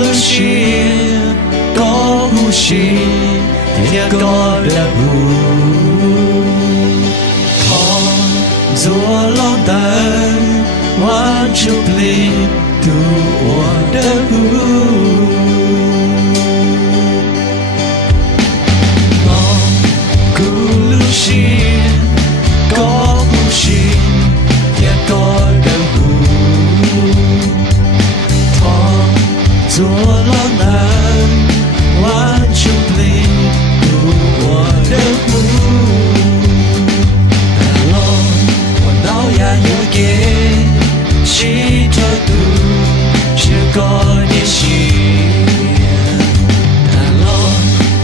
路心，高呼心，天高的路。他做了灯，万处blick渡我的路。古路心，高呼心，天高的路。做了难，万处blick渡我的路。但若我脑呀有给，骑着渡是个年心。但若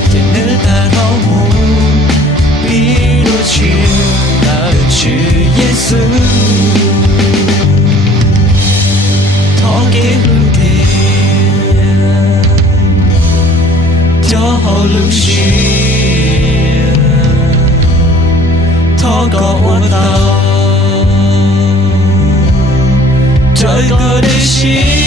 天日太好梦，比如去那去耶稣，他给路给。好路线，祷告我到这个的心。